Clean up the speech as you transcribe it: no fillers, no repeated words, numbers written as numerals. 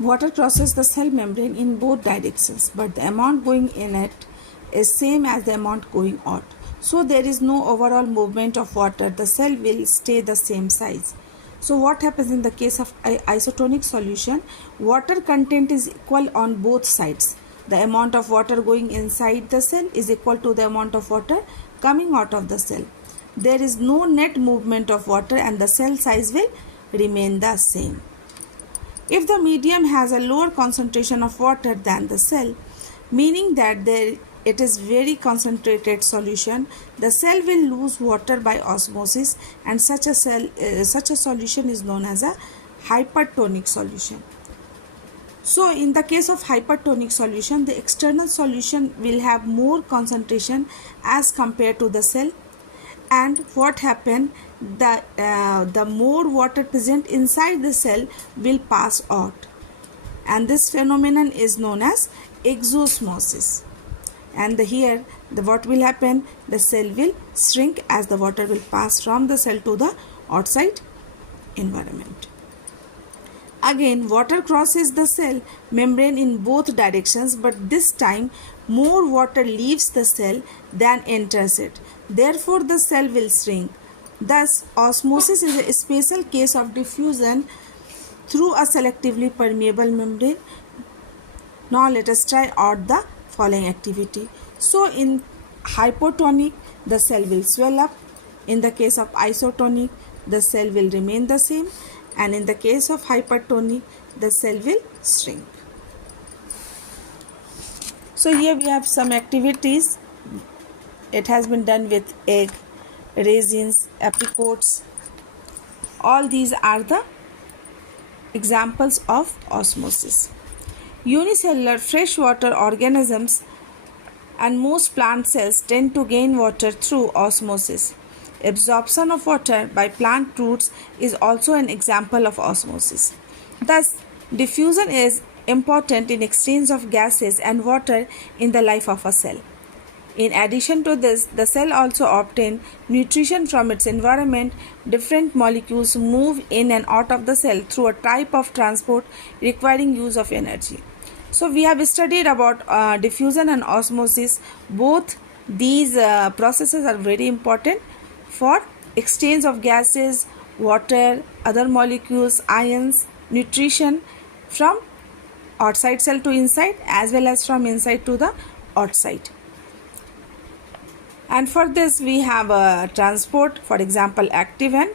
Water crosses the cell membrane in both directions, but the amount going in it is same as the amount going out. So there is no overall movement of water. The cell will stay the same size. So what happens in the case of isotonic solution? Water content is equal on both sides. The amount of water going inside the cell is equal to the amount of water coming out of the cell. There is no net movement of water and the cell size will remain the same. If the medium has a lower concentration of water than the cell, meaning that it is very concentrated solution, the cell will lose water by osmosis, and such a solution is known as a hypertonic solution. So in the case of hypertonic solution, the external solution will have more concentration as compared to the cell. And what happen, the more water present inside the cell will pass out, and this phenomenon is known as exoosmosis. And here what will happen, the cell will shrink as the water will pass from the cell to the outside environment. Again, water crosses the cell membrane in both directions, but this time more water leaves the cell than enters it. Therefore, the cell will shrink. Thus, osmosis is a special case of diffusion through a selectively permeable membrane. Now, let us try out the following activity. So, in hypotonic, the cell will swell up. In the case of isotonic, the cell will remain the same. And in the case of hypertonic, the cell will shrink. So here we have some activities. It has been done with egg, raisins, apricots. All these are the examples of osmosis. Unicellular freshwater organisms and most plant cells tend to gain water through osmosis. Absorption of water by plant roots is also an example of osmosis. Thus, diffusion is important in exchange of gases and water in the life of a cell. In addition to this, the cell also obtains nutrition from its environment. Different molecules move in and out of the cell through a type of transport requiring use of energy. So, we have studied about diffusion and osmosis. Both these processes are very important for exchange of gases, water, other molecules, ions, nutrition from outside cell to inside as well as from inside to the outside. And for this we have a transport, for example active and